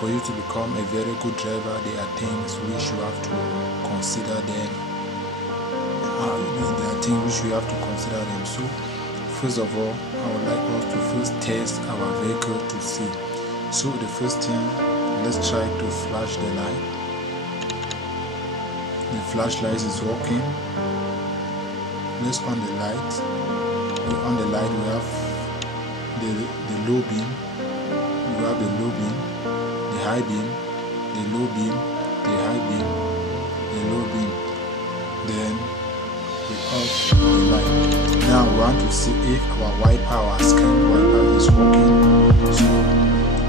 for you to become a very good driver, there are things which you have to consider them. There are things which you have to consider them. So first of all, I would like us to first test our vehicle to see. So the first thing, let's try to flash the light. The flashlight is working. Let's on the light. On the light we have the low beam. We have the low beam, the high beam, the low beam, the high beam, the low beam. Then we off the light. Now we want to see if our wiper, our screen wiper is working. So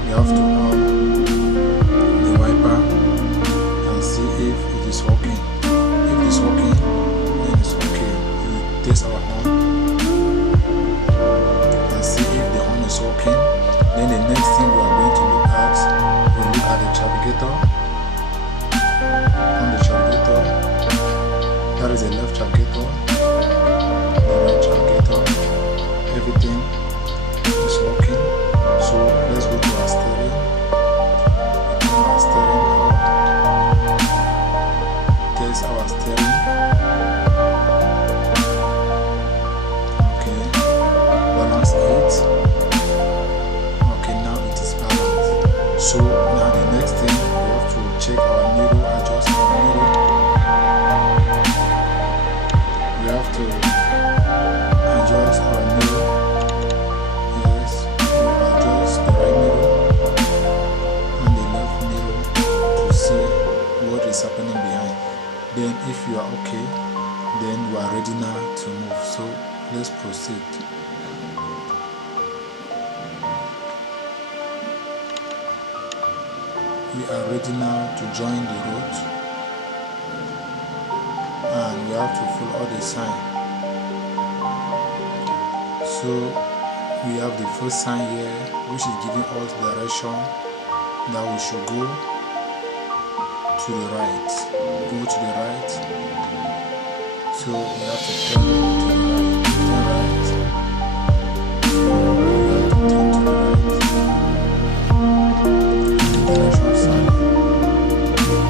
we have to on the wiper and see if it is working. If it is working, then it's okay. We test our horn and see if the horn is working. Then the next thing we are going to look at, we look at the navigator. On the navigator, that is the left navigator, the right navigator, everything is working. So let's go to our steering. Turn our steering up. Test our steering. Okay, balance 8. So now the next thing, we have to check our mirror, adjust our mirror. We have to adjust our mirror. Yes, we adjust the right mirror and the left mirror to see what is happening behind. Then if you are okay, then we are ready now to move. So let's proceed. We are ready now to join the road, and we have to follow all the signs. So we have the first sign here, which is giving us direction that we should go to the right. Go to the right. So we have to turn to the right. Turn right. We have to turn to the right. Direction sign. Then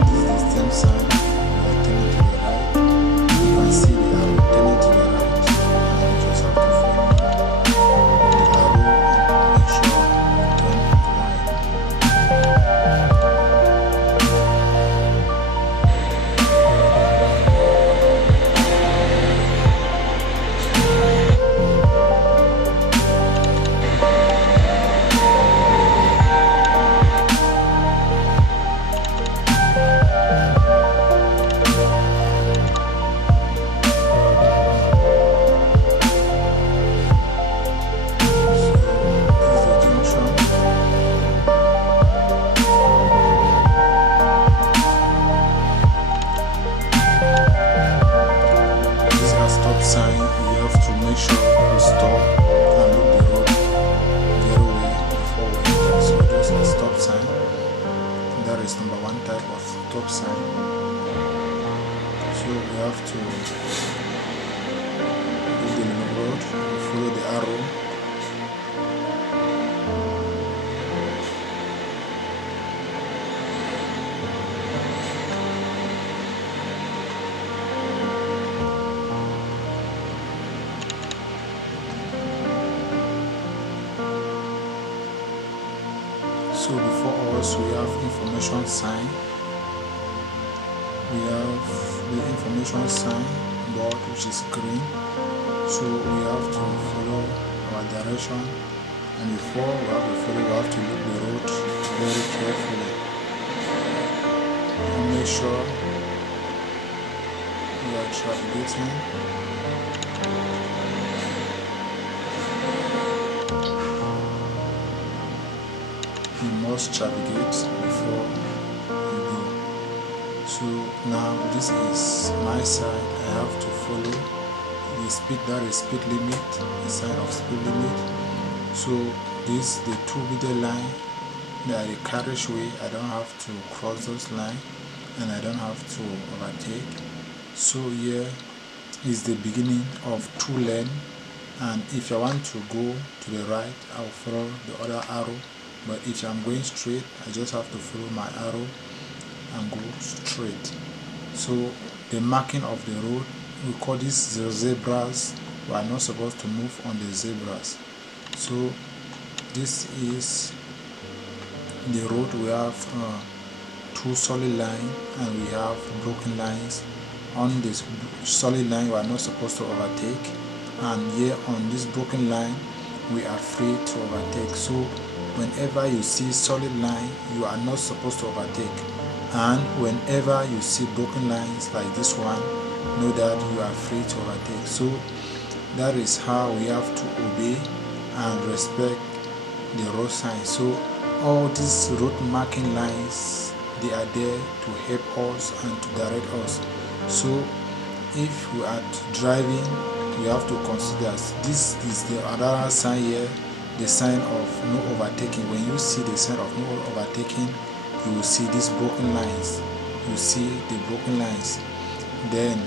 this is the same sign. We are turning to the right. You can see the arrow turning to the right. And you just have to follow the arrow and make sure you turn right. Sign, we have to make sure we stop and look the road very well before we enter. So those are stop sign. That is number one type of stop sign. So we have to look the road, follow the arrow. So before us we have information sign. We have the information sign board, which is green. So we have to follow our direction, and before we have to follow, we have to look the road very carefully and make sure we are navigating. You must navigate before you go. So now this is my side. I have to follow the speed, that is speed limit, the sign of speed limit. So this the two middle line, they are the carriageway. I don't have to cross those lines and I don't have to overtake. So here is the beginning of two lane and if I want to go to the right, I'll follow the other arrow. But if I'm going straight, I just have to follow my arrow and go straight. So the marking of the road, we call this the zebras. We are not supposed to move on the zebras. So this is the road. We have two solid lines and we have broken lines. On this solid line, we are not supposed to overtake, and here on this broken line, we are free to overtake. So whenever you see solid line, you are not supposed to overtake, and whenever you see broken lines like this one, know that you are free to overtake. So that is how we have to obey and respect the road signs. So all these road marking lines, they are there to help us and to direct us. So if we are driving, we have to consider this is the other sign here, the sign of no overtaking. When you see the sign of no overtaking, you will see these broken lines. You see the broken lines, then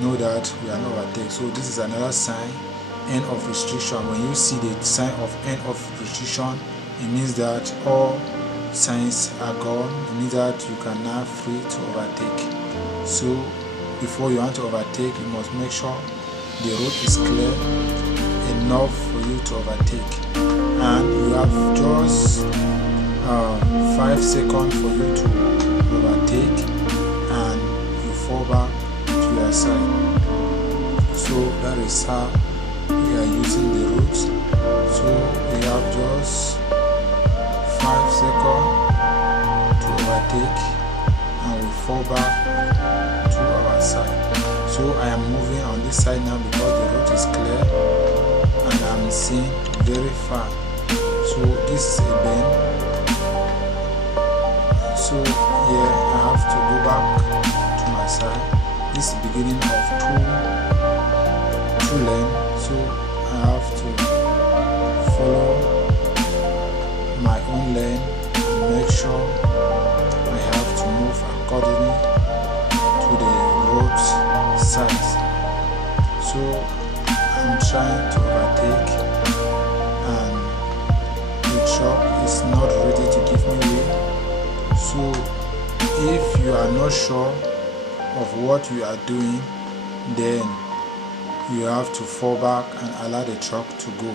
know that we are not overtaken. So this is another sign, end of restriction. When you see the sign of end of restriction, it means that all signs are gone. It means that you can now free to overtake. So before you want to overtake, you must make sure the road is clear enough for you to overtake, and you have just 5 seconds for you to overtake, and you fall back to your side. So that is how we are using the roads. So we have just 5 seconds to overtake, and we fall back to our side. So I am moving on this side now because the road is clear and I'm seeing very far. So this is a bend. So yeah, I have to go back to my side. This is the beginning of two lanes. So I have to follow my own lane and make sure I have to move accordingly to the road's size. So I'm trying to overtake, and the truck is not ready to give me way. So if you are not sure of what you are doing, then you have to fall back and allow the truck to go.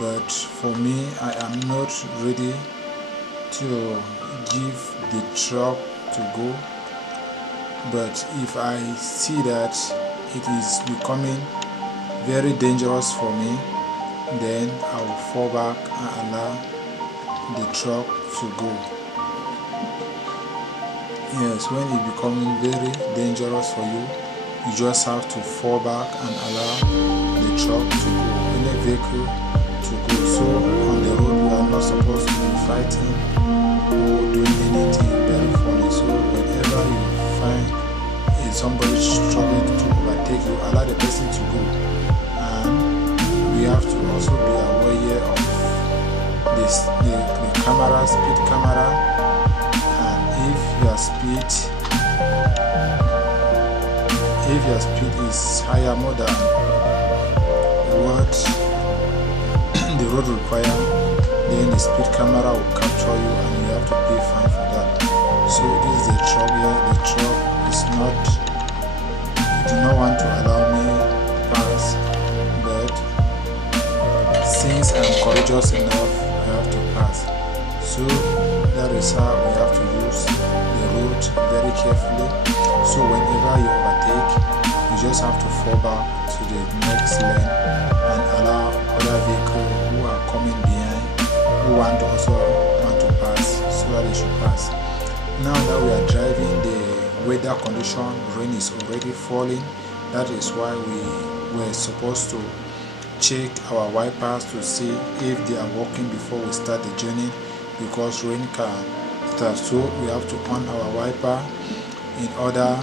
But for me, I am not ready to give the truck to go. But if I see that it is becoming very dangerous for me, then I will fall back and allow the truck to go. Yes, when it becoming very dangerous for you, you just have to fall back and allow the truck to go, any vehicle to go. So on the road, we are not supposed to be fighting or doing anything very funny. So whenever you find somebody struggling to overtake you, allow the person to go. And we have to also be aware of this, the camera, speed camera, and if your speed is higher, more than what the road requires, then the speed camera will capture you and you have to pay fine for that. So this is the truck here. The truck is not, do not want to allow me pass, but since I'm courageous enough, I have to pass. So that is how we have to use the road very carefully. So whenever you overtake, you just have to fall back to the next lane and allow other vehicles who are coming behind, who want to pass, so that they should pass. Now that we are driving, the weather condition, rain is already falling. That is why we were supposed to check our wipers to see if they are working before we start the journey, because rain can start. So we have to on our wiper in order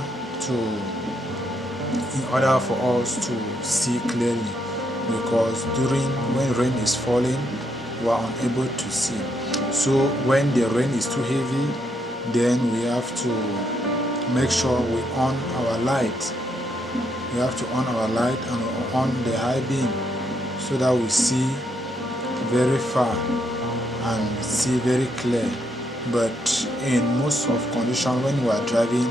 for us to see clearly, because when rain is falling, we are unable to see. So when the rain is too heavy, then we have to make sure we on our light. we have to on our light and on the high beam so that we see very far and see very clear. But in most of conditions, when we are driving,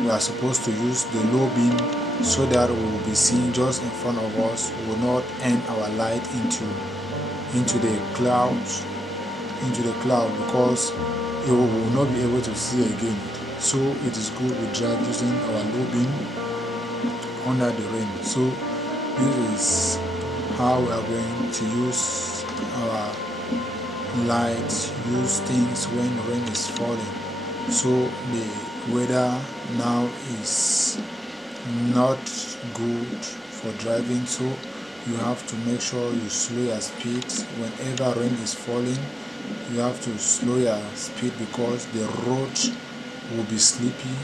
we are supposed to use the low beam so that we will be seeing just in front of us. We will not end our light into the clouds, because we will not be able to see again. So it is good we drive using our low beam under the rain. So this is how we are going to use our lights, use things when rain is falling. So the weather now is not good for driving, so you have to make sure you slow your speed. Whenever rain is falling, you have to slow your speed because the road will be sleepy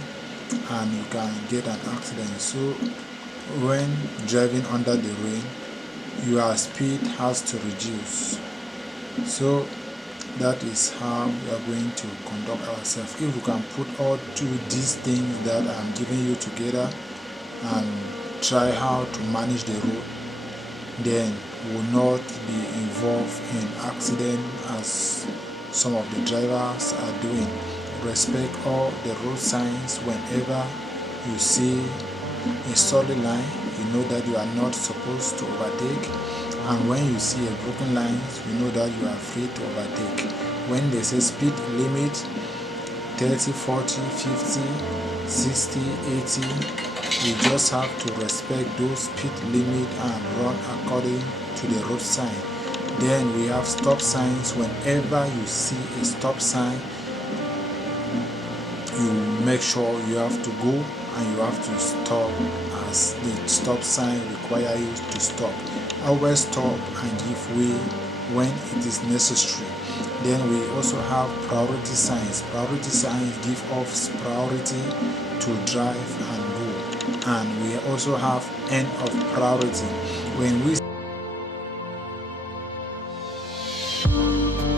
and you can get an accident. So when driving under the rain, your speed has to reduce. So that is how we are going to conduct ourselves. If we can put all these things that I'm giving you together and try how to manage the road, then we will not be involved in accident as some of the drivers are doing. Respect all the road signs. Whenever you see a solid line, you know that you are not supposed to overtake, and when you see a broken line, you know that you are free to overtake. When they say speed limit 30, 40, 50, 60, 80, you just have to respect those speed limit and run according to the road sign. Then we have stop signs. Whenever you see a stop sign, you make sure you have to go and you have to stop as the stop sign require you to stop. Always stop and give way when it is necessary. Then we also have priority signs. Priority signs give us priority to drive and go. And we also have end of priority. When we